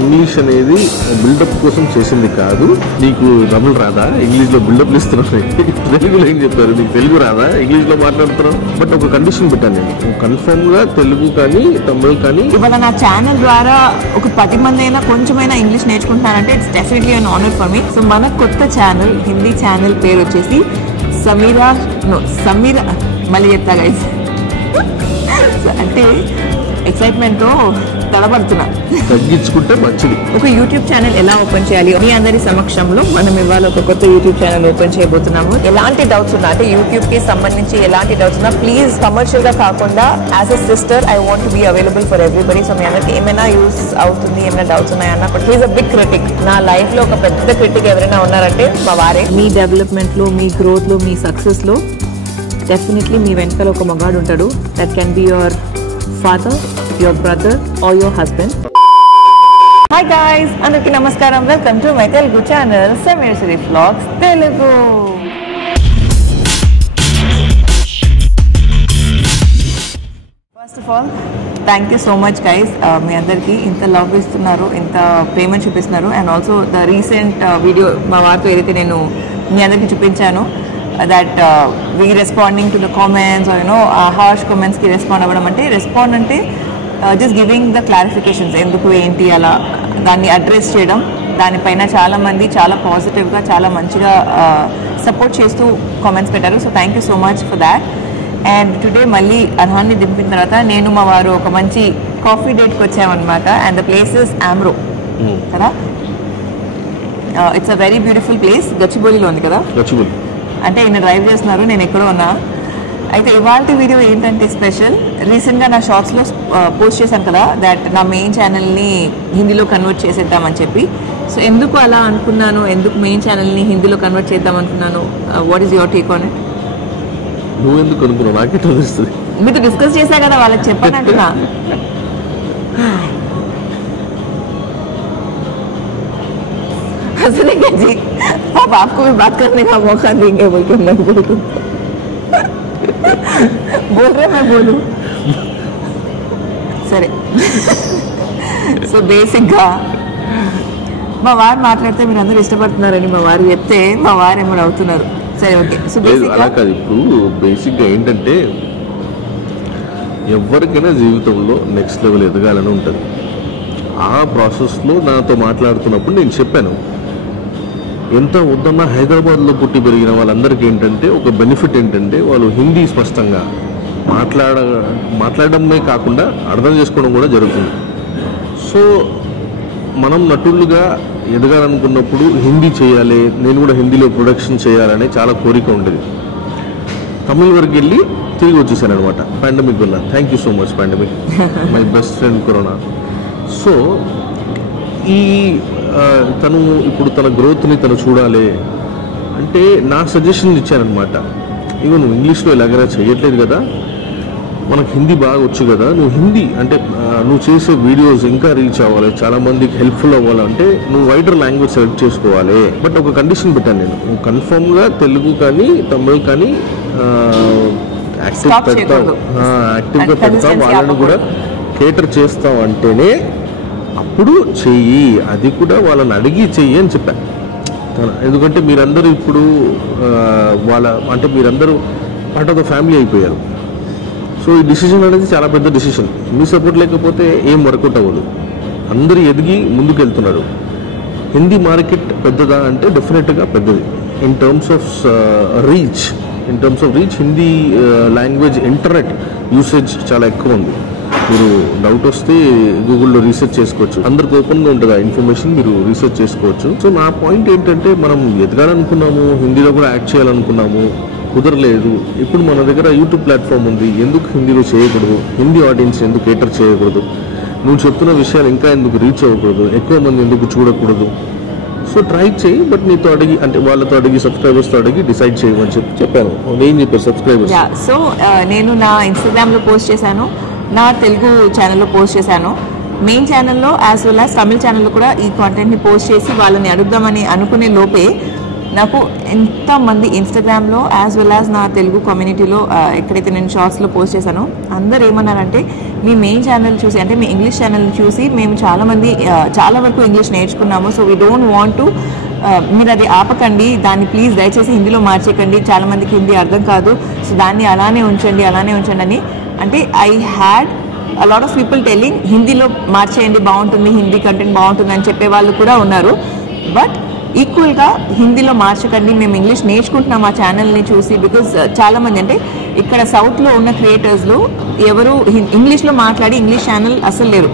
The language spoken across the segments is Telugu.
ఇంగ్లీష్ అనేది బిల్డప్ కోసం చేసింది కాదు. నీకు తమిళ్ రాదా, ఇంగ్లీష్లో బిల్డప్ ఇస్తున్నావు. తెలుగులో ఏం చెప్పారు, నీకు తెలుగు రాదా, ఇంగ్లీష్లో మాట్లాడుతున్నావు. బట్ ఒక కండిషన్ పెట్టాను, నేను కన్ఫర్మ్గా తెలుగు కానీ తమిళ్ కానీ. ఇవాళ నా ఛానల్ ద్వారా ఒక 10 మంది అయినా కొంచెమైనా ఇంగ్లీష్ నేర్చుకుంటున్నారంటే it's definitely an honour for me. So మన కొత్త ఛానల్, హిందీ ఛానల్ పేరు వచ్చేసి సమీరా మళ్ళీ చెప్తా గైస్. అంటే ఎక్సైట్మెంట్తో తడబడుతున్నా. తగ్గించుకుంటే మంచిది. ఒక యూట్యూబ్ ఛానల్ ఎలా ఓపెన్ చేయాలి మీ అందరి సమక్షంలో మనం ఇవాళ ఒక కొత్త యూట్యూబ్ ఛానల్ ఓపెన్ చేయబోతున్నాము. ఎలాంటి డౌట్స్ ఉన్నా, అంటే యూట్యూబ్ కి సంబంధించి ఎలాంటి డౌట్స్ ఉన్నా ప్లీజ్ కమర్షియల్ గా కాకుండా as a sister I want be available for everybody. So మీ అందరికి ఏమైనా యూస్ అవుతుంది, ఏమైనా డౌట్స్ ఉన్నాయన్నా but he's a big critic. నా లైఫ్ లో ఒక పెద్ద క్రిటిక్ ఎవరైనా ఉన్నారంటే మా వారే. మీ డెవలప్మెంట్ లో, మీ గ్రోత్ లో, మీ సక్సెస్ లో డెఫినెట్లీ మీ వెనకాల ఒక మగాడు ఉంటాడు. That can be your father, your brother or your husband. Hi guys, andarki namaskaram. Welcome to my Telugu channel Samir Siri Vlogs Telugu. First of all, thank you so much guys. మీ అందరికి ఇంత లవ్ ఇస్తున్నారు, ఇంత ప్రేమ చూపిస్తున్నారు. And also the recent video మా వారితో ఏదైతే నేను మీ అందరికి చూపించాను, that we responding to the comments or harsh comments ki respond avadam ante just giving the clarifications enduku enti ala danni address cheyadam dani paina chaala mandi chaala positive ga chaala manchiga support chestu comments pettaru. So thank you so much for that. And today malli arhanni dimpin tarata nenu ma varu oka manchi coffee date ki vacham annamata. And the place is Amro kada. It's a very beautiful place. Gachibowli lo undi kada. Gachibowli అంటే ఈయన డ్రైవ్ చేస్తున్నారు, నేను ఎక్కడో ఉన్నా. అయితే ఇవాళ వీడియో ఏంటంటే స్పెషల్. రీసెంట్గా నా షార్ట్స్లో పోస్ట్ చేశాను కదా దట్ నా మెయిన్ ఛానల్ని హిందీలో కన్వర్ట్ చేసేద్దామని చెప్పి. సో ఎందుకు అలా అనుకున్నాను, ఎందుకు మెయిన్ ఛానల్ని హిందీలో కన్వర్ట్ చేద్దాం అనుకున్నాను, what is your take on it? నువ్వు ఎందుకు అనుకున్నావు, నాకే తెలుస్తుంది. మీతో డిస్కస్ చేశా కదా, వాళ్ళకి చెప్పాను అంటున్నా. हंसने जी आप आपको भी बात करने का मौका देंगे बोल के मैं बोल रहे मैं बोलूं సరే. సో బేసిక్గా మా వారు మాట్లాడితే మీరు అందరూ ఇష్టపడుతున్నారని మా వారు చెప్తే మా వారు ఏమో అవుతున్నారు. సరే ఓకే. సో అలా కాదు, ఇప్పుడు బేసిక్గా ఏంటంటే ఎవరికైనా జీవితంలో నెక్స్ట్ లెవెల్ ఎదగాలని ఉంటుంది. ఆ ప్రాసెస్లో నాతో మాట్లాడుతున్నప్పుడు నేను చెప్పాను, ఎంత వద్దన్నా హైదరాబాద్లో పుట్టి పెరిగిన వాళ్ళందరికీ ఏంటంటే ఒక బెనిఫిట్ ఏంటంటే వాళ్ళు హిందీ స్పష్టంగా మాట్లాడడమే కాకుండా అర్థం చేసుకోవడం కూడా జరుగుతుంది. సో మనం నటులుగా ఎదగాలనుకున్నప్పుడు హిందీ చేయాలి, నేను కూడా హిందీలో ప్రొడక్షన్ చేయాలనే చాలా కోరిక ఉండేది. తమిళ్ వరకు వెళ్ళి తిరిగి వచ్చేసాను అనమాట పాండమిక్ వల్ల. Thank you so much pandemic, my best friend corona. So ఈ తను ఇప్పుడు తన గ్రోత్ని తను చూడాలి అంటే నా సజెషన్ ఇచ్చానమాట. ఇవి నువ్వు ఇంగ్లీష్లో ఎలాగైనా చేయట్లేదు కదా, మనకు హిందీ బాగా వచ్చు కదా, నువ్వు హిందీ అంటే నువ్వు చేసే వీడియోస్ ఇంకా రీచ్ అవ్వాలి, చాలామందికి హెల్ప్ఫుల్ అవ్వాలంటే నువ్వు వైడర్ లాంగ్వేజ్ సెలెక్ట్ చేసుకోవాలి. బట్ ఒక కండిషన్ పెట్టాను నేను, నువ్వు కన్ఫర్మ్గా తెలుగు కానీ తమిళ్ కానీ యాక్టివ్గా పెడతావు, వాళ్ళని కూడా కేటర్ చేస్తావు అంటేనే అప్పుడు చెయ్యి, అది కూడా వాళ్ళని అడిగి చెయ్యి అని చెప్పాను. ఎందుకంటే మీరందరూ ఇప్పుడు మీరందరూ పార్ట్ ఆఫ్ ద ఫ్యామిలీ అయిపోయారు. సో ఈ డిసిషన్ అనేది చాలా పెద్ద డిసిషన్. మీ సపోర్ట్ లేకపోతే ఏం వర్కౌట్ అవ్వదు. అందరూ ఎదిగి ముందుకు వెళ్తున్నారు. హిందీ మార్కెట్ పెద్దదా అంటే డెఫినెట్గా పెద్దది. In terms of reach Hindi language internet usage చాలా ఎక్కువ ఉంది. మీరు డౌట్ వస్తే గూగుల్లో రీసెర్చ్ చేసుకోవచ్చు, అందరికి ఓపెన్గా ఉంటుంది ఆ ఇన్ఫర్మేషన్, మీరు రీసెర్చ్ చేసుకోవచ్చు. సో నా పాయింట్ ఏంటంటే మనం ఎదగాలనుకున్నాము, హిందీలో కూడా యాక్ట్ చేయాలనుకున్నాము, కుదరలేదు. ఇప్పుడు మన దగ్గర యూట్యూబ్ ప్లాట్ఫామ్ ఉంది, ఎందుకు హిందీలో చేయకూడదు, హిందీ ఆడియన్స్ ఎందుకు కేటర్ చేయకూడదు, నువ్వు చెప్తున్న విషయాలు ఇంకా ఎందుకు రీచ్ అవ్వకూడదు, ఎక్కువ మంది ఎందుకు చూడకూడదు. సో ట్రై చేయి, బట్ నీతో అడిగి అంటే వాళ్ళతో అడిగి సబ్స్క్రైబర్స్తో అడిగి డిసైడ్ చేయమని చెప్పాను. ఏం చెప్పారు సబ్స్క్రైబర్స్? సో నేను నా ఇన్స్టాగ్రామ్లో పోస్ట్ చేశాను, నా తెలుగు ఛానల్లో పోస్ట్ చేశాను, మెయిన్ ఛానల్లో యాజ్ వెల్ యాజ్ తమిళ ఛానల్లో కూడా ఈ కాంటెంట్ని పోస్ట్ చేసి వాళ్ళని అడుగుదామని అనుకునే లోపే నాకు ఎంతమంది ఇన్స్టాగ్రామ్లో యాజ్ వెల్ యాజ్ నా తెలుగు కమ్యూనిటీలో ఎక్కడైతే నేను షార్ట్స్లో పోస్ట్ చేశానో అందరు ఏమన్నారంటే మీ మెయిన్ ఛానల్ చూసి, అంటే మీ ఇంగ్లీష్ ఛానల్ చూసి మేము చాలామంది చాలా వరకు ఇంగ్లీష్ నేర్చుకున్నాము. So we don't want to, మీరు అది ఆపకండి, దాన్ని ప్లీజ్ దయచేసి హిందీలో మార్చేయకండి, చాలామందికి హిందీ అర్థం కాదు, సో దాన్ని అలానే ఉంచండి అని. అంటే I had a lot of people telling హిందీలో మార్చేయండి బాగుంటుంది, హిందీ కంటెంట్ బాగుంటుంది అని చెప్పే వాళ్ళు కూడా ఉన్నారు. బట్ ఈక్వల్గా హిందీలో మార్చకండి, మేము ఇంగ్లీష్ నేర్చుకుంటున్నాం ఆ ఛానల్ని చూసి. బికాజ్ చాలామంది అంటే ఇక్కడ సౌత్లో ఉన్న క్రియేటర్స్లో ఎవరు ఇంగ్లీష్లో మాట్లాడి ఇంగ్లీష్ ఛానల్ అసలు లేరు.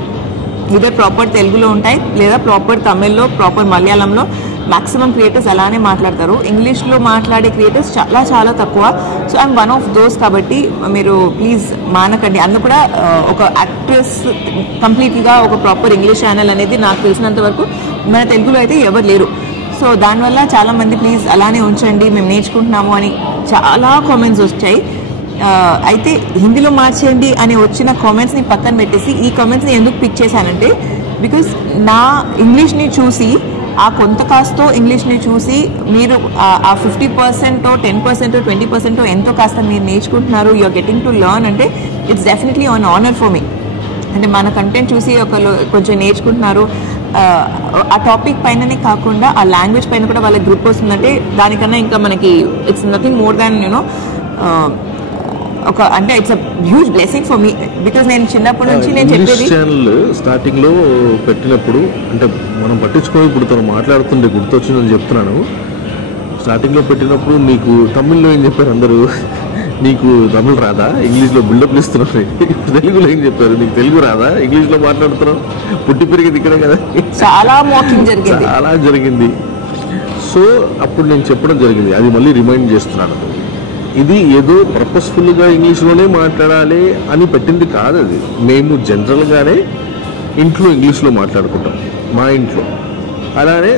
ఇదే ప్రాపర్ తెలుగులో ఉంటాయి, లేదా ప్రాపర్ తమిళ్లో, ప్రాపర్ మలయాళంలో మ్యాక్సిమం క్రియేటర్స్ అలానే మాట్లాడతారు. ఇంగ్లీష్లో మాట్లాడే క్రియేటర్స్ చాలా చాలా తక్కువ. So I'm one of those. కాబట్టి మీరు ప్లీజ్ మానకండి. అందుకు కూడా ఒక యాక్ట్రెస్ కంప్లీట్గా ఒక ప్రాపర్ ఇంగ్లీష్ ఛానల్ అనేది నాకు తెలిసినంత వరకు మన తెలుగులో అయితే ఎవరు లేరు. సో దానివల్ల చాలామంది ప్లీజ్ అలానే ఉంచండి, మేము నేర్చుకుంటున్నాము అని చాలా కామెంట్స్ వచ్చాయి. అయితే హిందీలో మార్చేయండి అని వచ్చిన కామెంట్స్ని పక్కన పెట్టేసి ఈ కామెంట్స్ని ఎందుకు పిక్ చేశానంటే, బికాస్ నా ఇంగ్లీష్ని చూసి, ఆ కొంత కాస్తో ఇంగ్లీష్ని చూసి మీరు ఆ 50%, 10%, 20% ఎంతో కాస్త మీరు నేర్చుకుంటున్నారు, యూఆర్ గెటింగ్ టు లెర్న్ అంటే it's definitely on honour for మీ. అంటే మన కంటెంట్ చూసి ఒకళ్ళు కొంచెం నేర్చుకుంటున్నారు, ఆ టాపిక్ పైననే కాకుండా ఆ లాంగ్వేజ్ పైన కూడా వాళ్ళకి గ్రిప్ వస్తుందంటే దానికన్నా ఇంకా మనకి it's nothing more than you know ఒక, అంటే it's a huge blessing for me. Because నేను చిన్నప్పటి నుంచి నేను చెప్పేది ఛానల్ స్టార్టింగ్ లో పెట్టినప్పుడు అంటే మనం పట్టించుకొని ఇప్పుడు తను మాట్లాడుతుంటే గుర్తొచ్చిందని చెప్తున్నాను. స్టార్టింగ్ లో పెట్టినప్పుడు మీకు తమిళ్లో ఏం చెప్పారు అందరూ, నీకు తమిళ్ రాదా, ఇంగ్లీష్లో బిల్డప్లు ఇస్తున్నారు. తెలుగులో ఏం చెప్పారు, నీకు తెలుగు రాదా, ఇంగ్లీష్లో మాట్లాడుతున్నావు, పుట్టి పెరిగేది ఇక్కడే కదా. చాలా మోకింగ్ జరిగింది, చాలా జరిగింది. సో అప్పుడు నేను చెప్పడం జరిగింది, అది మళ్ళీ రిమైండ్ చేస్తున్నాను. ఇది ఏదో పర్పస్ఫుల్గా ఇంగ్లీష్లోనే మాట్లాడాలి అని పెట్టింది కాదు. అది మేము జనరల్గానే ఇంట్లో ఇంగ్లీష్లో మాట్లాడుకుంటాం, మా ఇంట్లో. అలానే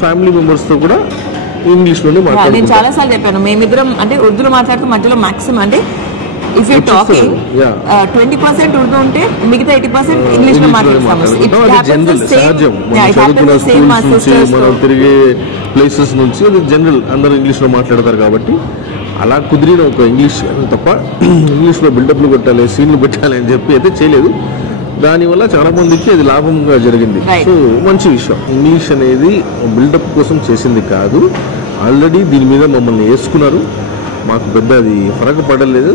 ఫ్యామిలీ మెంబర్స్తో కూడా ఇంగ్లీష్లోనే మాట్లాడుకుంటాం. నేను చాలాసార్లు చెప్పాను, మేమిద్దరం అంటే ఉర్దూలో మాట్లాడుతూ మధ్యలో మాక్సిమం అంటే ఇఫ్ యూ టాకింగ్ 20% ఉర్దూ ఉంటే మిగతా 80% ఇంగ్లీష్లో మాట్లాడుతాము. మనం తిరిగే ప్లేసెస్ నుంచి అది జనరల్ అందరూ ఇంగ్లీష్లో మాట్లాడతారు. కాబట్టి అలా కుదిరిన ఒక ఇంగ్లీష్ తప్ప ఇంగ్లీష్లో బిల్డప్లు పెట్టాలి, సీన్లు పెట్టాలి అని చెప్పి అయితే చేయలేదు. దానివల్ల చాలా మందికి అది లాభంగా జరిగింది. సో మంచి విషయం. ఇంగ్లీష్ అనేది బిల్డప్ కోసం చేసింది కాదు. ఆల్రెడీ దీని మీద మమ్మల్ని వేసుకున్నారు, మాకు పెద్ద అది ఫరక పడలేదు.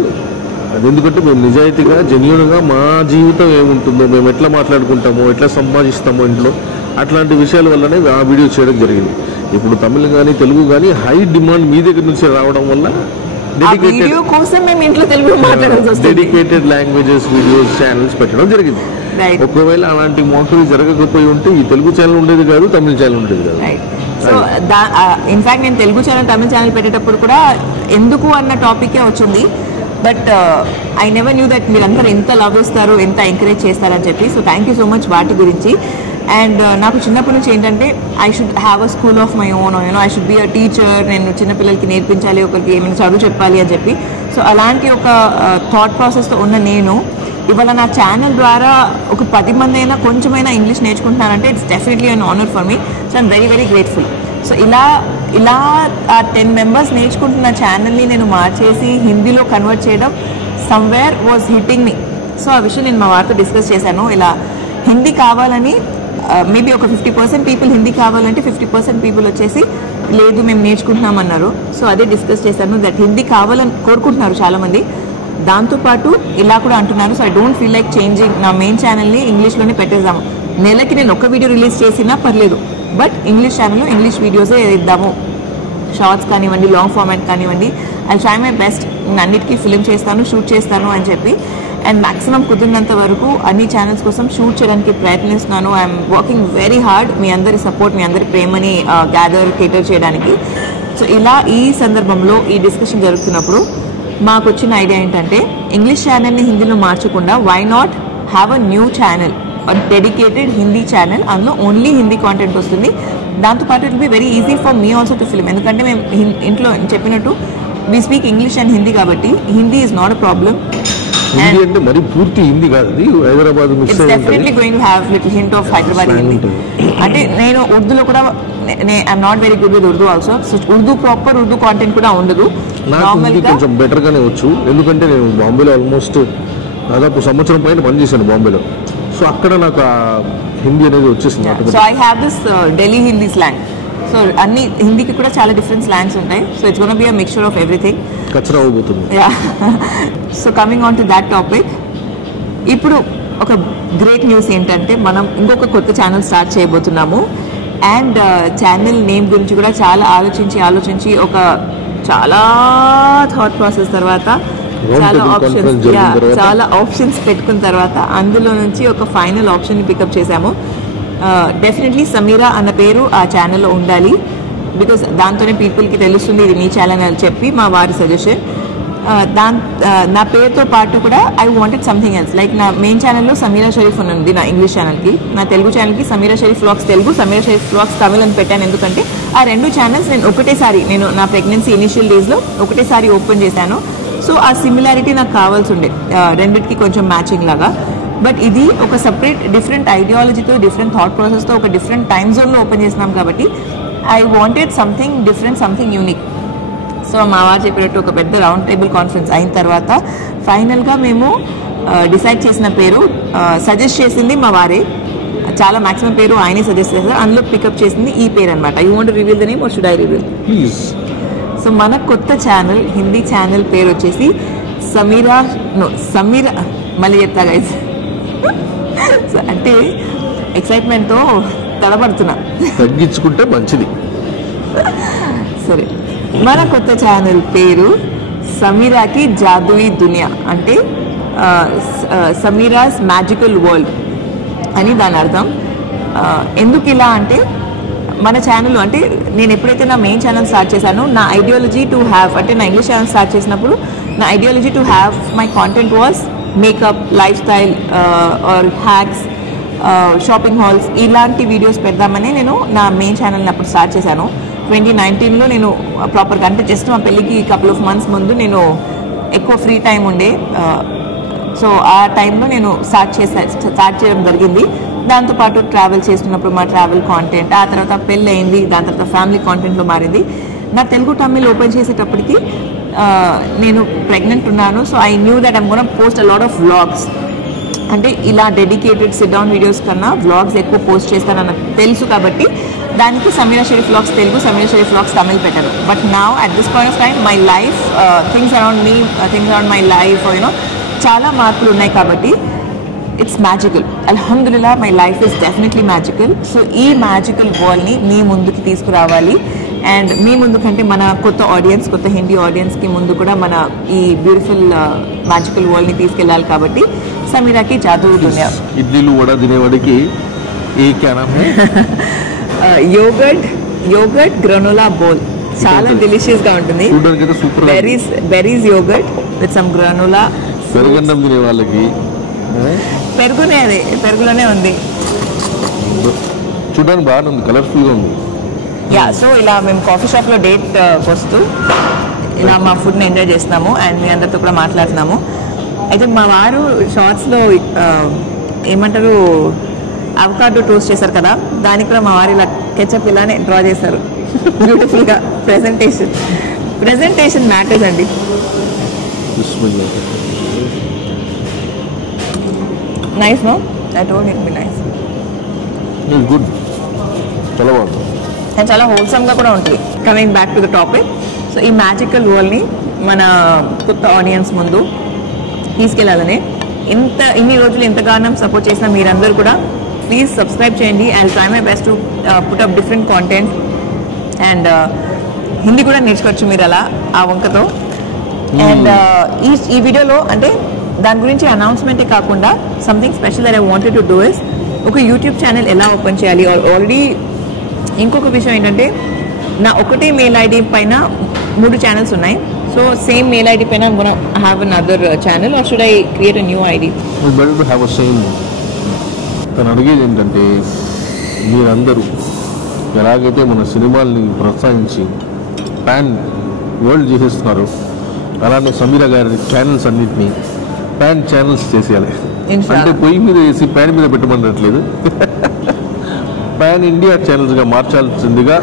అది ఎందుకంటే మేము నిజాయితీగా జెన్యూన్గా మా జీవితం ఏముంటుందో, మేము ఎట్లా మాట్లాడుకుంటామో, ఎట్లా సంపాదిస్తామో ఇంట్లో, అట్లాంటి విషయాల వల్లనే ఆ వీడియో చేయడం జరిగింది. ఇప్పుడు తమిళ్ కానీ తెలుగు కానీ హై డిమాండ్ మీ దగ్గర నుంచి రావడం వల్ల డెడికేటెడ్ లాంగ్వేజెస్ వీడియోస్ ఛానల్స్ పెట్టడం జరిగింది. ఒకవేళ అలాంటి మోటరీ జరగకపోయి ఉంటే ఈ తెలుగు ఛానల్ ఉండేది కాదు, తమిళ ఛానల్ ఉండేది కాదు. సో ఇన్ఫాక్ట్ నేను తెలుగు ఛానల్, తమిళ ఛానల్ పెట్టేటప్పుడు కూడా ఎందుకు అన్న టాపికే వచ్చింది. But I never knew that మీరందరూ ఎంత లవ్ ఇస్తారు, ఎంత ఎంకరేజ్ చేస్తారని చెప్పి. So thank you so much వాటి గురించి. అండ్ నాకు చిన్నప్పటి నుంచి ఏంటంటే I should have a school of my own, you know I should be a teacher. నేను చిన్నపిల్లలకి నేర్పించాలి, ఒకరికి ఏమైనా చదువు చెప్పాలి అని చెప్పి. సో అలాంటి ఒక థాట్ ప్రాసెస్తో ఉన్న నేను ఇవాళ నా ఛానల్ ద్వారా ఒక 10 మంది అయినా కొంచెమైనా ఇంగ్లీష్ నేర్చుకుంటున్నానంటే it's definitely an honour for me. So I'm very very grateful. So ఇలా ఆ 10 మెంబర్స్ నేర్చుకుంటున్న ఛానల్ని నేను మార్చేసి హిందీలో కన్వర్ట్ చేయడం somewhere was hitting me. So ఆ విషయం నేను మా వారితో డిస్కస్ చేశాను. ఇలా హిందీ కావాలని మేబీ ఒక 50% పీపుల్ హిందీ కావాలంటే 50% పీపుల్ వచ్చేసి లేదు మేము నేర్చుకుంటున్నాం అన్నారు. సో అదే డిస్కస్ చేశాను, దట్ హిందీ కావాలని కోరుకుంటున్నారు చాలామంది, దాంతోపాటు ఇలా కూడా అంటున్నారు. So I don't feel like changing. నా మెయిన్ ఛానల్ని ఇంగ్లీష్లోనే పెట్టేద్దాము. నెలకి నేను ఒక వీడియో రిలీజ్ చేసినా పర్లేదు, బట్ ఇంగ్లీష్ ఛానల్లో ఇంగ్లీష్ వీడియోసే ఇద్దాము. షార్ట్స్ కానివ్వండి, లాంగ్ ఫార్మాట్ కానివ్వండి, ఐ ట్రై మై బెస్ట్. నేను అన్నిటికీ ఫిలిం చేస్తాను, షూట్ చేస్తాను అని చెప్పి. అండ్ మ్యాక్సిమం కుదిరినంత వరకు అన్ని ఛానల్స్ కోసం షూట్ చేయడానికి ప్రయత్నిస్తున్నాను. I'm working very hard. మీ అందరి సపోర్ట్, మీ అందరి ప్రేమని కేటర్ చేయడానికి. సో ఇలా ఈ సందర్భంలో ఈ డిస్కషన్ జరుగుతున్నప్పుడు మాకు వచ్చిన ఐడియా ఏంటంటే, ఇంగ్లీష్ ఛానల్ని హిందీలో మార్చకుండా why not have a new channel, dedicated Hindi channel. అందులో ఓన్లీ హిందీ కాంటెంట్ వస్తుంది. దాంతోపాటు it be very easy for me also to film. ఎందుకంటే మేము ఇంట్లో చెప్పినట్టు we speak English and Hindi, కాబట్టి Hindi is not a problem. Hindi అంటే మరి పూర్తి హిందీ కాదు, అది Hyderabad mix it's definitely going to have little hint of Hyderabad Hindi. అంటే నేను ఉర్దూలో కూడా I'm not very good with Urdu also. So Urdu proper Urdu content కూడా ఉండదు. నాకు హిందీ కొంచెం బెటర్గానే వచ్చు, ఎందుకంటే నేను బాంబేలో ఆల్మోస్ట్ దాదాపు సంవత్సరం పైన పనిచేశాను బాంబేలో. సో అక్కడ నాకు ఆ హిందీ అనేది వచ్చేసింది. So I have this Delhi Hindi slang. So అన్ని హిందీకి కూడా చాలా డిఫరెంట్ స్లాంగ్స్ ఉంటాయి. So it's gonna be a mixture of everything. కచ్చరా అవబోతుంది. So coming on to that topic, ఇప్పుడు ఒక గ్రేట్ న్యూస్ ఏంటంటే మనం ఇంకొక కొత్త ఛానల్ స్టార్ట్ చేయబోతున్నాము. అండ్ ఛానల్ నేమ్ గురించి కూడా చాలా ఆలోచించి ఒక చాలా థాట్ ప్రాసెస్ తర్వాత చాలా ఆప్షన్స్ పెట్టుకున్న తర్వాత అందులో నుంచి ఒక ఫైనల్ ఆప్షన్ పికప్ చేశాము. డెఫినెట్లీ సమీరా అన్న పేరు ఆ ఛానల్లో ఉండాలి, బికాస్ దాంతోనే పీపుల్కి తెలుస్తుంది ఇది మీ ఛానల్ అని చెప్పి మా వారి సజెషన్. నా పేరుతో పాటు కూడా I wanted something else. Like నా మెయిన్ ఛానల్లో సమీరా షరీఫ్ ఉంది, నా ఇంగ్లీష్ ఛానల్కి. నా తెలుగు ఛానల్కి సమీరా షరీఫ్ వ్లాగ్స్ తెలుగు, సమీరా షరీఫ్ వ్లాగ్స్ తమిళ్ అని పెట్టాను. ఎందుకంటే ఆ రెండు ఛానల్స్ నేను ఒకటేసారి, నేను నా ప్రెగ్నెన్సీ ఇనిషియల్ డేస్లో ఒకటేసారి ఓపెన్ చేశాను. సో ఆ సిమిలారిటీ నాకు కావాల్సి ఉండే, రెండింటికి కొంచెం మ్యాచింగ్ లాగా. బట్ ఇది ఒక సపరేట్ డిఫరెంట్ ఐడియాలజీతో, డిఫరెంట్ థాట్ ప్రాసెస్తో, ఒక డిఫరెంట్ టైమ్ జోన్లో ఓపెన్ చేసినాం కాబట్టి I wanted something different, something unique. So మా వారు చెప్పినట్టు ఒక పెద్ద రౌండ్ టేబుల్ కాన్ఫరెన్స్ అయిన తర్వాత ఫైనల్గా మేము డిసైడ్ చేసిన పేరు, సజెస్ట్ చేసింది మా వారే, చాలా మ్యాక్సిమం పేరు ఆయనే సజెస్ట్ చేస్తారు, అందులో పికప్ చేసింది ఈ పేరు అనమాట. You want to reveal the name or should I reveal? Please. So మన కొత్త ఛానల్, హిందీ ఛానల్ పేరు వచ్చేసి సమీరా మళ్ళీ చెప్తా గైస్. సో అంటే ఎక్సైట్మెంట్తో తడబడుతున్నా, తగ్గించుకుంటే మంచిది. సరే, మన కొత్త ఛానల్ పేరు సమీరాకి జాదూయి దునియా, అంటే సమీరాస్ మ్యాజికల్ వరల్డ్ అని దాని అర్థం. ఎందుకు ఇలా అంటే మన ఛానల్, అంటే నేను ఎప్పుడైతే నా మెయిన్ ఛానల్ స్టార్ట్ చేశానో నా ఐడియాలజీ టు హ్యావ్, అంటే నా ఇంగ్లీష్ ఛానల్ స్టార్ట్ చేసినప్పుడు నా ideology to have my content was makeup, life style or hacks, shopping halls, ఇలాంటి వీడియోస్ పెడదామని నేను నా మెయిన్ ఛానల్ని అప్పుడు స్టార్ట్ చేశాను. 2019లో నేను ప్రాపర్గా, అంటే జస్ట్ మా పెళ్ళికి కపుల్ ఆఫ్ మంత్స్ ముందు నేను ఎక్కువ ఫ్రీ టైం ఉండే. సో ఆ టైంలో నేను స్టార్ట్ చేయడం జరిగింది. దాంతోపాటు ట్రావెల్ చేస్తున్నప్పుడు మా ట్రావెల్ కాంటెంట్, ఆ తర్వాత పెళ్ళి అయింది, దాని తర్వాత ఫ్యామిలీ కాంటెంట్లో మారింది. నా తెలుగు తమిళ్ ఓపెన్ చేసేటప్పటికి నేను ప్రెగ్నెంట్ ఉన్నాను. So I knew that I'm gonna post a lot of vlogs. అంటే ఇలా డెడికేటెడ్ సిట్ డౌన్ వీడియోస్ కన్నా వ్లాగ్స్ ఎక్కువ పోస్ట్ చేస్తానని నాకు తెలుసు కాబట్టి దానికి సమీరా షరీఫ్ వ్లాగ్స్ తెలుగు, సమీరా షరీఫ్ వ్లాగ్స్ తమిళ్ పెట్టారు. But now at this point of time my life, things around me, things around my life, you know చాలా మార్పులు ఉన్నాయి కాబట్టి ఇట్స్ మ్యాజికల్. అల్హమ్దుల్లా my life is definitely magical. So ఈ మ్యాజికల్ వరల్డ్ని మీ ముందుకి తీసుకురావాలి. అండ్ మీ ముందు కంటే మన కొత్త ఆడియన్స్, కొత్త హిందీ ఆడియన్స్కి ముందు కూడా మన ఈ బ్యూటిఫుల్ మ్యాజికల్ వరల్డ్ని తీసుకెళ్ళాలి కాబట్టి సమీరాకి జాదూ దునియా. ఇడ్లీలు వడ తినేవాడికి ఏ క్యానా యోగర్ట్ గ్రనోలా బౌల్ చాలా డెలిషియస్ గా ఉంటుంది. Berries yoghurt with some granola. పెరుగన్నం తినే వాళ్ళకి పెరుగులోనే ఉంది, చూడడానికి బాగానే ఉంది, కలర్ఫుల్ గా ఉంది. యా, సో ఇలా మేము కాఫీ షాప్ లో డేట్ వస్తూ ఇలా మా ఫుడ్ ని ఎంజాయ్ చేస్తున్నాము అండ్ మీ అందరితో కూడా మాట్లాడుతున్నాము. అయితే మా వారు షార్ట్స్ లో ఏమంటారు అవకాడో టోస్ట్ చేశారు కదా, దానికి కూడా మా వారు ఇలా కెచప్ ఇలానే డ్రా చేశారు బ్యూటిఫుల్ గా. ప్రెజెంటేషన్ మ్యాటర్స్ అండి. Nice no, I told it be nice. Good, చాలా బాగుంది అండ్ చాలా హోల్సమ్ గా కూడా ఉంటుంది. Coming back to the topic, so ఈ మ్యాజికల్ వరల్డ్ని మన కొత్త ఆడియన్స్ ముందు తీసుకెళ్లాలని ఇన్ని రోజులు ఎంతగానో సపోర్ట్ చేసిన మీరందరూ కూడా ప్లీజ్ సబ్స్క్రైబ్ చేయండి. And try my best to put up different content. And Hindi కూడా నేర్చుకోవచ్చు మీరు అలా ఆ వంకతో. అండ్ ఈ వీడియోలో అంటే దాని గురించి అనౌన్స్మెంటే కాకుండా something special that I wanted to do is ఒక యూట్యూబ్ ఛానల్ ఎలా ఓపెన్ చేయాలి. ఆల్రెడీ ఇంకొక విషయం ఏంటంటే నా ఒకటే మెయిల్ ఐడి పైన 3 ఛానల్స్ ఉన్నాయి. సో సేమ్ మెయిల్ ఐడి పైన I'm gonna have another channel or should I create a new ID? It's better to have a same. తను అడిగేది ఏంటంటే మీరందరూ ఎలాగైతే మన సినిమాల్ని ప్రోత్సహించి పాన్ వరల్డ్ చేసేస్తున్నారు అలానే సమీరా గారి ఛానల్స్ అన్నింటినీ ప్యాన్ ఛానల్స్ చేసేయాలి. Inshallah. అంటే పొయ్యి మీద వేసి ప్యాన్ మీద పెట్టమనట్లేదు, ప్యాన్ ఇండియా ఛానల్స్గా మార్చాల్సిందిగా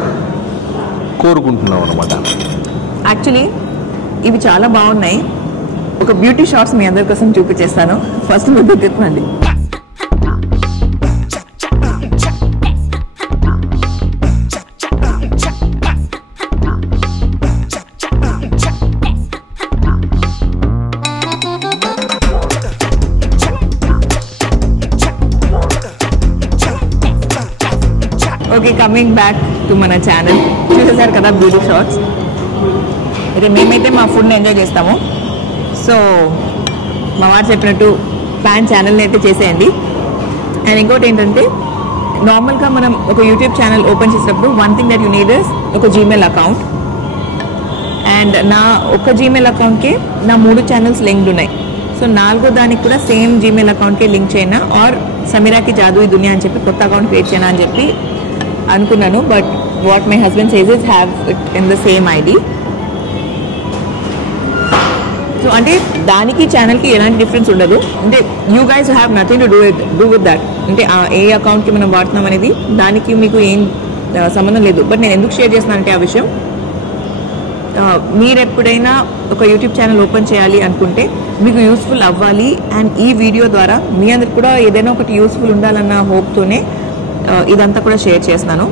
కోరుకుంటున్నాం అనమాట. యాక్చువల్లీ ఇవి చాలా బాగున్నాయి. ఒక బ్యూటీ షాట్స్ మీ అందరి కోసం చూపించేస్తాను. ఫస్ట్ మీరు తిప్పండి. ఓకే, కమింగ్ బ్యాక్ టు మన ఛానల్. చూసేసారు కదా బ్యూటీ షాట్స్. అయితే మేమైతే మా ఫుడ్ని ఎంజాయ్ చేస్తాము. సో మా వారు చెప్పినట్టు ప్యాన్ ఛానల్ని అయితే చేసేయండి. అండ్ ఇంకోటి ఏంటంటే, నార్మల్గా మనం ఒక యూట్యూబ్ ఛానల్ ఓపెన్ చేసేటప్పుడు one thing that you need is ఒక జీమెయిల్ అకౌంట్. అండ్ నా ఒక జీమెయిల్ అకౌంట్కి నా 3 ఛానల్స్ లింక్డ్ ఉన్నాయి. సో 4వ దానికి కూడా సేమ్ జీమెయిల్ అకౌంట్కే లింక్ చేయనా ఆర్ సమీరాకి జాదూయి దునియా అని చెప్పి కొత్త అకౌంట్ క్రియేట్ చేయనా అని చెప్పి అనుకున్నాను. But what my husband says is have it in the same ID. So అంటే దానికి ఛానల్కి ఎలాంటి డిఫరెన్స్ ఉండదు. అంటే you guys have nothing to do with that. అంటే ఏ అకౌంట్కి మనం వాడుతున్నాం అనేది దానికి మీకు ఏం సంబంధం లేదు. బట్ నేను ఎందుకు షేర్ చేస్తున్నానంటే ఆ విషయం, మీరు ఎప్పుడైనా ఒక యూట్యూబ్ ఛానల్ ఓపెన్ చేయాలి అనుకుంటే మీకు యూస్ఫుల్ అవ్వాలి. అండ్ ఈ వీడియో ద్వారా మీ అందరికి కూడా ఏదైనా ఒకటి యూస్ఫుల్ ఉండాలన్న హోప్తోనే ఇదంతా కూడా షేర్ చేస్తున్నాను.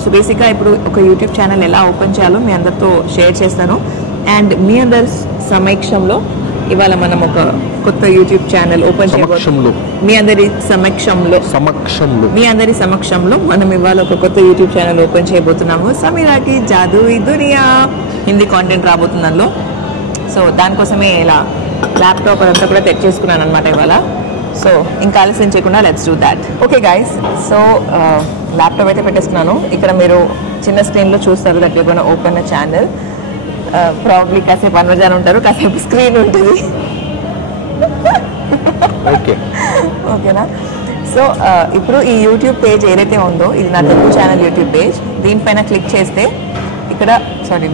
సో బేసిక్గా ఇప్పుడు ఒక యూట్యూబ్ ఛానల్ ఎలా ఓపెన్ చేయాలో మీ అందరితో షేర్ చేస్తాను. అండ్ మీ అందరి సమక్షంలో ఇవాళ మనం ఒక కొత్త యూట్యూబ్ ఛానల్ ఓపెన్ చేయబోతున్నాం. మీ అందరి సమక్షంలో మనం ఇవాళ ఒక కొత్త యూట్యూబ్ ఛానల్ ఓపెన్ చేయబోతున్నాము. సమీరాకి జాదూయి దునియా హిందీ కాంటెంట్ రాబోతుంది అందులో. సో దానికోసమే ఇలా ల్యాప్టాప్ అదంతా కూడా తెచ్చేసుకున్నాను అనమాట ఇవాళ. సో ఇంకా ఆలస్యం చేయకుండా let's do that. Okay guys, so laptop అయితే పెట్టేసుకున్నాను. ఇక్కడ మీరు చిన్న స్క్రీన్లో చూస్తారు that you gonna open a channel. Probably కాసేపు అన్వజాన్ ఉంటారు, కాసేపు స్క్రీన్ ఉంటుంది. ఓకేనా? సో ఇప్పుడు ఈ యూట్యూబ్ పేజ్ ఏదైతే ఉందో ఇది నా తెలుగు ఛానల్ యూట్యూబ్ పేజ్. దీనిపైన క్లిక్ చేస్తే ఇక్కడ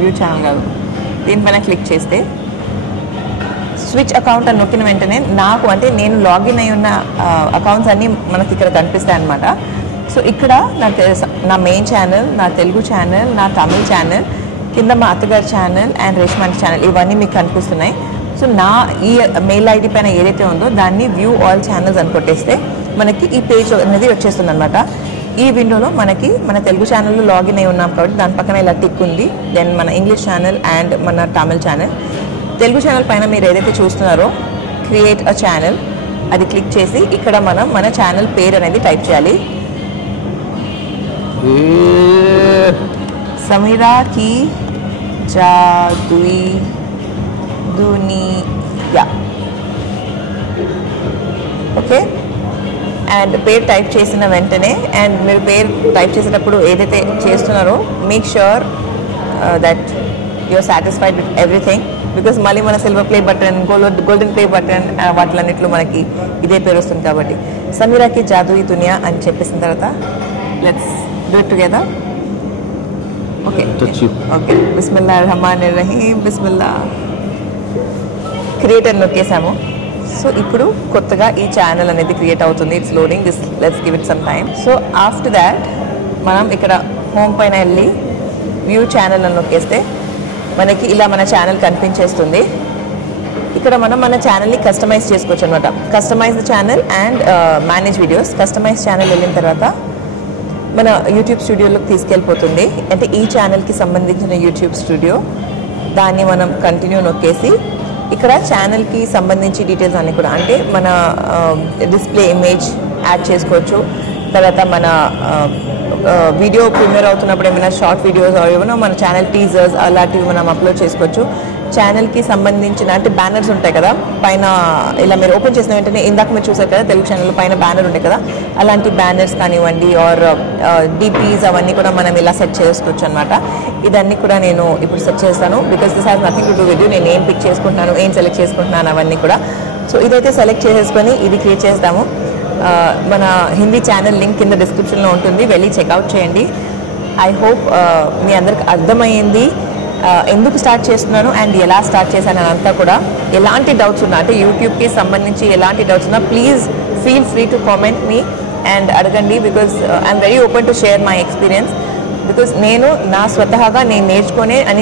వ్యూ ఛానల్ కాదు, దీనిపైన క్లిక్ చేస్తే స్విచ్ అకౌంట్ అని నొక్కిన వెంటనే నాకు అంటే నేను లాగిన్ అయి ఉన్న అకౌంట్స్ అన్నీ మనకి ఇక్కడ కనిపిస్తాయి అన్నమాట. సో ఇక్కడ నా మెయిన్ ఛానల్, నా తెలుగు ఛానల్, నా తమిళ్ ఛానల్, కింద మా అత్తగారి ఛానల్ అండ్ రేష్మాంటి ఛానల్ ఇవన్నీ మీకు కనిపిస్తున్నాయి. సో నా ఈ మెయిల్ ఐడి పైన ఏదైతే ఉందో దాన్ని వ్యూ ఆల్ ఛానల్స్ అని కొట్టేస్తే మనకి ఈ పేజ్ అనేది వచ్చేస్తుంది అనమాట. ఈ విండోలో మనకి మన తెలుగు ఛానల్లో లాగిన్ అయి ఉన్నాం కాబట్టి దాని పక్కన ఇలా టిక్ ఉంది. దెన్ మన ఇంగ్లీష్ ఛానల్ అండ్ మన తమిళ్ ఛానల్. తెలుగు ఛానల్ పైన మీరు ఏదైతే చూస్తున్నారో క్రియేట్ అ ఛానల్ అది క్లిక్ చేసి ఇక్కడ మనం మన ఛానల్ పేరు అనేది టైప్ చేయాలి. సమీరాకి జాదూయి దునియా. ఓకే, అండ్ పేరు టైప్ చేసిన వెంటనే అండ్ మీరు పేరు టైప్ చేసేటప్పుడు ఏదైతే చేస్తున్నారో make sure that you are satisfied with everything. Because మళ్ళీ మన silver play button, golden play button వాటిలన్నింటిలో మనకి ఇదే పేరు వస్తుంది కాబట్టి సమీరాకి జాదూయి దునియా అని చెప్పేసిన తర్వాత let's do it together. Okay okay, బిస్మిల్లా రహమాన్ రహీం, బిస్మిల్లా. క్రియేటర్ నొక్కేసాము. సో ఇప్పుడు కొత్తగా ఈ ఛానల్ అనేది క్రియేట్ అవుతుంది. It's loading, let's give it some time. So after that మనం ఇక్కడ హోమ్ పైన వెళ్ళి వ్యూ ఛానల్ అని నొక్కేస్తే మనకి ఇలా మన ఛానల్ కనిపించేస్తుంది. ఇక్కడ మనం మన ఛానల్ని కస్టమైజ్ చేసుకోవచ్చు అనమాట. Customize the channel and manage videos. Customize channel వెళ్ళిన తర్వాత మన యూట్యూబ్ స్టూడియోలోకి తీసుకెళ్ళిపోతుంది. అంటే ఈ ఛానల్కి సంబంధించిన యూట్యూబ్ స్టూడియో, దాన్ని మనం కంటిన్యూ నొక్కేసి ఇక్కడ ఛానల్కి సంబంధించి డీటెయిల్స్ అన్నీ కూడా అంటే మన డిస్ప్లే ఇమేజ్ యాడ్ చేసుకోవచ్చు. తర్వాత మన వీడియో ప్రీమియర్ అవుతున్నప్పుడు ఏమైనా షార్ట్ వీడియోస్ ఏమైనా మన ఛానల్ టీజర్స్ అలాంటివి మనం అప్లోడ్ చేసుకోవచ్చు. ఛానల్కి సంబంధించిన అంటే బ్యానర్స్ ఉంటాయి కదా పైన, ఇలా మీరు ఓపెన్ చేసిన వెంటనే ఇందాక మీరు చూసారు కదా తెలుగు ఛానల్ పైన బ్యానర్ ఉంటాయి కదా, అలాంటి బ్యానర్స్ కానివ్వండి ఆర్ డిపిస్ అవన్నీ కూడా మనం ఇలా సెట్ చేసుకోవచ్చు అనమాట. ఇదన్నీ కూడా నేను ఇప్పుడు సెట్ చేస్తాను. Because this has nothing to do with you. నేను ఏం పిక్ చేసుకుంటున్నాను, ఏం సెలెక్ట్ చేసుకుంటున్నాను అవన్నీ కూడా. సో ఇదైతే సెలెక్ట్ చేసేసుకొని ఇది క్రియేట్ చేస్తాము. మన హిందీ ఛానల్ లింక్ కింద డిస్క్రిప్షన్లో ఉంటుంది, వెళ్ళి చెక్అవుట్ చేయండి. ఐ హోప్ మీ అందరికి అర్థమైంది ఎందుకు స్టార్ట్ చేస్తున్నాను అండ్ ఎలా స్టార్ట్ చేశాను అంతా కూడా. ఎలాంటి డౌట్స్ ఉన్నా అంటే యూట్యూబ్కి సంబంధించి ఎలాంటి డౌట్స్ ఉన్నా please feel free to comment me and అడగండి. Because I'm very open to share my experience. Because నేను నా స్వతహాగా నేను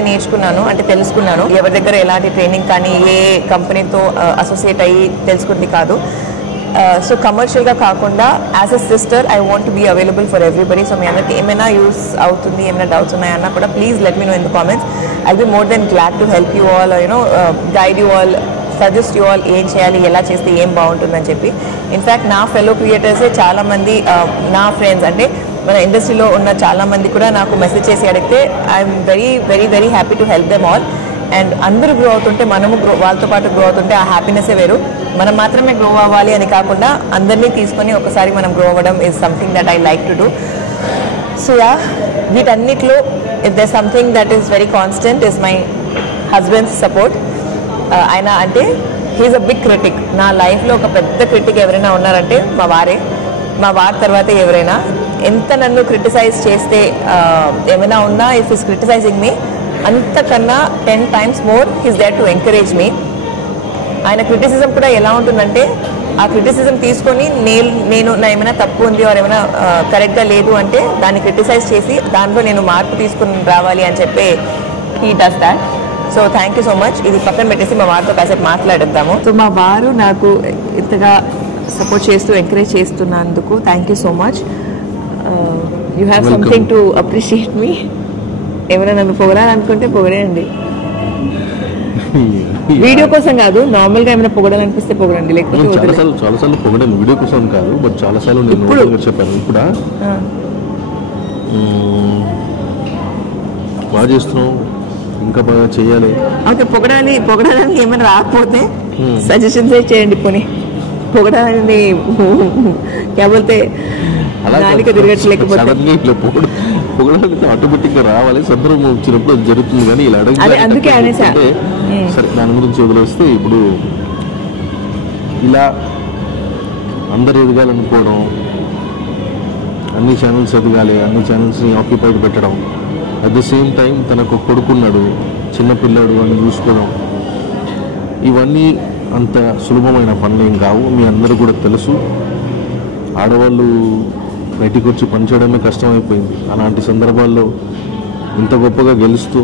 నేర్చుకున్నాను అంటే తెలుసుకున్నాను. ఎవరి దగ్గర ఎలాంటి ట్రైనింగ్ కానీ ఏ కంపెనీతో అసోసియేట్ అయ్యి తెలుసుకుంది కాదు. సో కమర్షియల్గా కాకుండా as a sister I want to be available for everybody. So మీ అందరికి ఏమైనా యూస్ అవుతుంది, ఏమైనా డౌట్స్ ఉన్నాయన్నా కూడా please let me know in the comments. I be more than glad to help you all, guide you all, suggest you all ఏం చేయాలి, ఎలా చేస్తే ఏం బాగుంటుందని చెప్పి. ఇన్ఫ్యాక్ట్ నా ఫెలో క్రియేటర్సే చాలామంది నా ఫ్రెండ్స్ అంటే మన ఇండస్ట్రీలో ఉన్న చాలామంది కూడా నాకు మెసేజ్ చేసి అడిగితే I'm very very very happy to help them all. And అందరూ గ్రో అవుతుంటే మనము వాళ్ళతో పాటు గ్రో అవుతుంటే ఆ హ్యాపీనెస్సే వేరు. మనం మాత్రమే గ్రో అవ్వాలి అని కాకుండా అందరినీ తీసుకొని ఒకసారి మనం గ్రో అవ్వడం is something that I like to do. So yeah, వీటన్నిటిలో if there something that is very constant is my husband's support. ఆయన అంటే హీఈస్ అ బిగ్ క్రిటిక్. నా లైఫ్లో ఒక పెద్ద క్రిటిక్ ఎవరైనా ఉన్నారంటే మా వారే. మా వారి తర్వాత ఎవరైనా ఎంత నన్ను క్రిటిసైజ్ చేస్తే ఏమైనా ఉన్నా ఇఫ్ ఈస్ క్రిటిసైజింగ్ మీ అంతకన్నా 10 times more he's there to encourage me. ఆయన క్రిటిసిజం కూడా ఎలా ఉంటుందంటే ఆ క్రిటిసిజం తీసుకొని నేను నా ఏమైనా తప్పు ఉంది ఆర్ ఏమైనా కరెక్ట్గా లేదు అంటే దాన్ని క్రిటిసైజ్ చేసి దాంట్లో నేను మార్పు తీసుకుని రావాలి అని చెప్పి he does that. So thank you so much. ఇది పక్కన పెట్టేసి మా వారితో కాసేపు మాట్లాడేద్దాము. సో మా వారు నాకు ఇంతగా సపోర్ట్ చేస్తూ ఎంకరేజ్ చేస్తున్నందుకు thank you so much. You have something to appreciate me. ఏమైనా నన్ను పొగడాలనుకుంటే పొగడేయండి. వీడియో కోసం కాదు, నార్మల్గా ఏమైనా పొగడాలనిపిస్తే పొగడండి, లేకపోతే చాలాసార్లు పొగడాను. వీడియో కోసం కాదు, బట్ చాలాసార్లు నేను చెప్పాను. ఇప్పుడు బాగా చేస్తున్నావు, ఇంకా బాగా చేయాలి. ఓకే, పొగడడానికి ఏమైనా రాకపోతే సజెషన్స్ చేయండి. పోనీ పొగడాలని కేవలతే దానికి తిరగట్లేకపోతే పొగడానికి ఆటోమేటిక్ గా రావాలి. సందర్భం వచ్చినప్పుడు అది జరుగుతుంది. కానీ ఇలా అందుకే సరే దాని గురించి వదిలేస్తే ఇప్పుడు ఇలా అందరు ఎదగాలనుకోవడం, అన్ని ఛానల్స్ ఎదగాలి, అన్ని ఛానల్స్ని ఆక్యుపైడ్ పెట్టడం, అట్ ద సేమ్ టైం తనకు కొడుకున్నాడు, చిన్నపిల్లాడు అని చూసుకోవడం, ఇవన్నీ అంత సులభమైన పనులు ఏం కావు. మీ అందరూ కూడా తెలుసు. ఆడవాళ్ళు బయటికి వచ్చి పనిచేయడమే కష్టమైపోయింది. అలాంటి సందర్భాల్లో ఇంత గొప్పగా గెలుస్తూ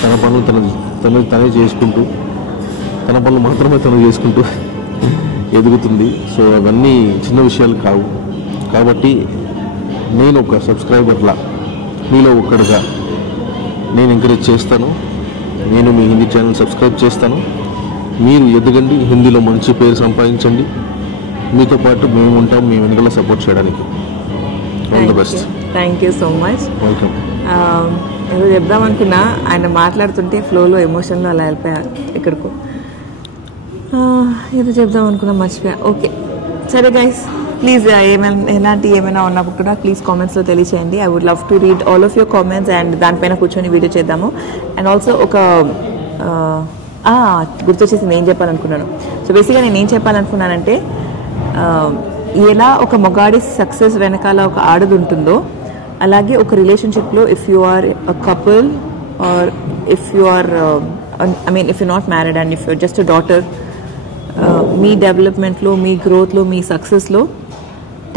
తన పనులు తనే చేసుకుంటూ, తన పనులు మాత్రమే తను చేసుకుంటూ ఎదుగుతుంది. సో అవన్నీ చిన్న విషయాలు కావు. కాబట్టి నేను ఒక సబ్స్క్రైబర్లా మీలో ఒక్కడిగా నేను ఎంకరేజ్ చేస్తాను. నేను మీ హిందీ ఛానల్ సబ్స్క్రైబ్ చేస్తాను. మీరు ఎదగండి, హిందీలో మంచి పేరు సంపాదించండి. మీతో పాటు మేము ఉంటాం, మీ వెనుకల సపోర్ట్ చేయడానికి. All the best. Thank you so much. Welcome. ఏదో చెప్దామనుకున్నా, ఆయన మాట్లాడుతుంటే ఫ్లోలో ఎమోషన్లో అలా వెళ్ళిపోయా ఎక్కడికో. ఏదో చెప్దామనుకున్నా మర్చిపోయా. ఓకే సరే గైస్, ప్లీజ్ ఏమైనా ఉన్నప్పుడు కూడా ప్లీజ్ కామెంట్స్లో తెలియచేయండి. I would love to read all of your comments and దానిపైన కూర్చొని వీడియో చేద్దాము. అండ్ ఆల్సో ఒక గుర్తొచ్చేసింది ఏం చెప్పాలనుకున్నాను. సో బేసిక్గా నేను ఏం చెప్పాలనుకున్నానంటే, ఎలా ఒక మగాడి సక్సెస్ వెనకాల ఒక ఆడది ఉంటుందో, అలాగే ఒక రిలేషన్షిప్లో if you are a couple or if you are if you not married and if you're just a daughter, మీ డెవలప్మెంట్లో, మీ గ్రోత్లో, మీ సక్సెస్లో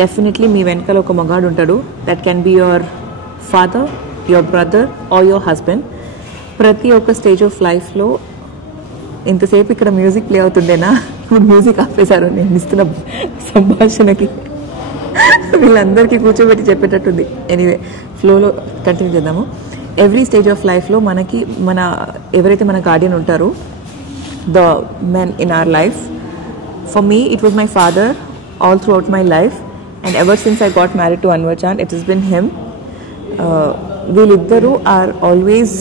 డెఫినెట్లీ మీ వెనకాల ఒక మగాడు ఉంటాడు. That can be your father, your brother or your husband. ప్రతి ఒక్క స్టేజ్ ఆఫ్ లైఫ్లో ఇంతసేపు ఇక్కడ మ్యూజిక్ ప్లే అవుతుండేనా, ఇప్పుడు మ్యూజిక్ ఆపేశారు నేను ఇస్తున్న సంభాషణకి. వీళ్ళందరికీ కూర్చోబెట్టి చెప్పేటట్టుంది. ఎనీవే ఫ్లోలో కంటిన్యూ చేద్దాము. ఎవ్రీ స్టేజ్ ఆఫ్ లైఫ్లో మనకి ఎవరైతే మన గార్డియన్ ఉంటారో, the men in our life. For me, it was my father all throughout my life, and ever since I got married to Anwar Chand, it has been him. వీళ్ళిద్దరూ are always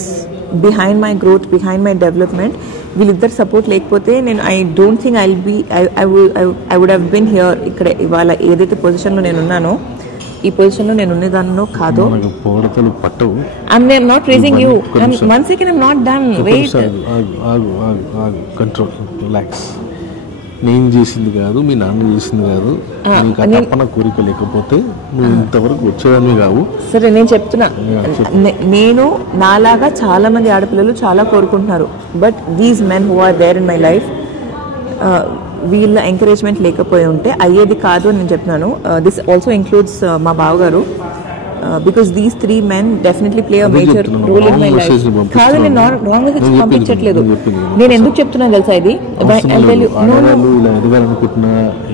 behind my growth, behind my development. వీళ్ళిద్దరు సపోర్ట్ లేకపోతే నేను I don't think I would have been here. ఇక్కడ ఇవాళ ఏదైతే పొజిషన్లో నేను ఉన్నానో, ఈ పొజిషన్లో నేను ఉన్నదాన్నో కాదో. I'm not raising you. One second, I'm not done. Wait. Control. Relax. నేను చేసింది కాదు, మీ నాన్న చేసింది కాదు, నీకు ఆ తప్పన కోరిక లేకపోతే నువ్వు ఇంతవరకు వచ్చేదాన్ని కావు. సరే నేను చెప్తున్నా, నేను నాలాగా చాలా మంది ఆడపిల్లలు చాలా కోరుకుంటున్నారు. But these men who are there in my life, వీళ్ళ ఎంకరేజ్మెంట్ లేకపోయి ఉంటే అయ్యేది కాదు అని నేను చెప్తున్నాను. దిస్ ఆల్సో ఇంక్లూడ్స్ మా బావగారు. Because these 3 men definitely play a major role in my life. కాదు, నేను రాంగ్ మెసేజ్ పంపించట్లేదు. నేను ఎందుకు చెప్తున్నాను తెలుసా ఇది? ఇలా ఎదగాలనుకుంటున్నా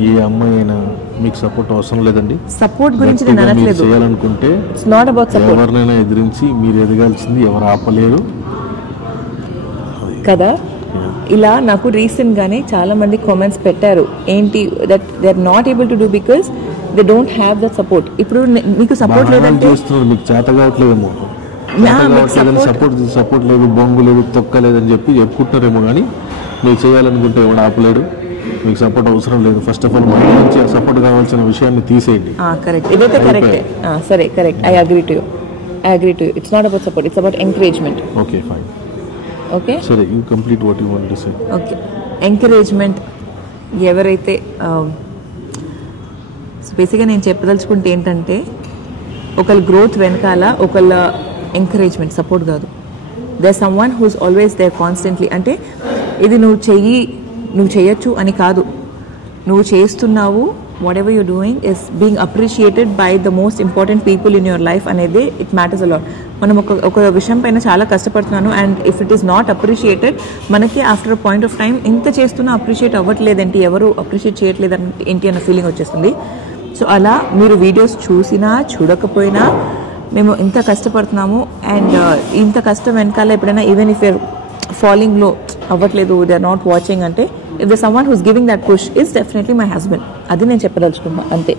ఏ అమ్మాయి అయినా మీకు సపోర్ట్ అవసరం లేదండి. సపోర్ట్ గురించి నేను అనట్లేదు. చేయాలనుకుంటే ఇట్స్ నాట్ అబౌట్ సపోర్ట్. ఎవరినైనా ఎదిరించి మీరు ఎదగాల్సింది ఎవరు ఆపలేరు కదా. ఇలా నాకు రీసెంట్ గానే చాలా మంది కామెంట్స్ పెట్టారు, ఏంటి that they are not able to do because they don't have that support. ఇప్పుడు మీకు సపోర్ట్ లేదంటే మీకు చేత కావట్లేదేమో, సపోర్ట్ లేదు, బొంగు లేదు, తొక్క లేదని చెప్పి చెప్పుకుంటున్నారేమో, కానీ మీరు చేయాలనుకుంటే ఎవడు ఆపలేడు. మీకు సపోర్ట్ అవసరం లేదు. ఫస్ట్ ఆఫ్ ఆల్ మన నుంచి సపోర్ట్ కావాల్సిన విషయాన్ని తీసేయండి. కరెక్ట్, ఇదైతే కరెక్టే. సరే, correct. I agree to you. It's not about support, it's about encouragement. Okay, fine. Okay, సరే, you complete what you want to say. Okay, encouragement ఎవరైతే బేసిక్గా నేను చెప్పదలుచుకుంటే ఏంటంటే, ఒకళ్ళ గ్రోత్ వెనకాల ఒకళ్ళ ఎంకరేజ్మెంట్, సపోర్ట్ కాదు. There someone who's always there constantly. అంటే ఇది నువ్వు చేయొచ్చు అని కాదు, నువ్వు చేస్తున్నావు, whatever you're doing is being appreciated by the most important people in your life అనేది ఇట్ మ్యాటర్స్ అలాట్. మనం ఒక విషయం పైన చాలా కష్టపడుతున్నాను and if it is not appreciated, మనకి after a point of time ఎంత చేస్తున్నా అప్రిషియేట్ అవ్వట్లేదేంటి, ఎవరు అప్రిషియేట్ చేయట్లేదు ఏంటి అన్న ఫీలింగ్ వచ్చేస్తుంది. సో అలా మీరు వీడియోస్ చూసినా చూడకపోయినా మేము ఇంత కష్టపడుతున్నాము అండ్ ఇంత కష్టం వెనకాల ఎప్పుడైనా ఈవెన్ ఇఫ్ యూర్ ఫాలోయింగ్ లో అవ్వట్లేదు, దే ఆర్ నాట్ వాచింగ్ అంటే, if the someone who's giving that push is definitely my husband. అది నేను చెప్పదలుచుకున్నా అంతే.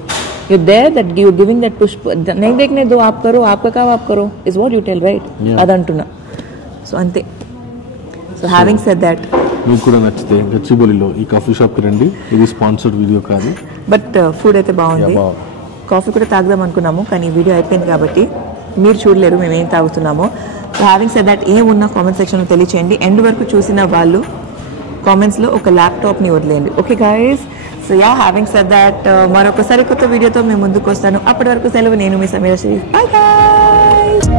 You there that you giving that push, नहीं देखने दो आप करो, आपका काम आप करो is what you tell, right? అదంటున్నా. సో అంతే. సో హ్యావింగ్ సెడ్ దట్, మీకు కూడా నచ్చితే గచ్చిబౌలిలో ఈ కాఫీ షాప్కి రండి. ఇది స్పాన్సర్డ్ వీడియో కాదు, బట్ ఫుడ్ అయితే బాగుంది. కాఫీ కూడా తాగుదాం అనుకున్నాము, కానీ వీడియో అయిపోయింది కాబట్టి మీరు చూడలేరు మేము ఏం తాగుతున్నామో. సో హ్యావింగ్ సెడ్ దట్, ఏమున్నా కామెంట్ సెక్షన్లో తెలియచేయండి. ఎండ్ వరకు చూసిన వాళ్ళు కామెంట్స్లో ఒక ల్యాప్టాప్ని వదిలేయండి. Okay guys, so yeah, having said that, మరొకసారి కొత్త వీడియోతో మేము ముందుకు వస్తాను. అప్పటి వరకు సెలవు. నేను మీ సమీరా షరీఫ్. Bye guys.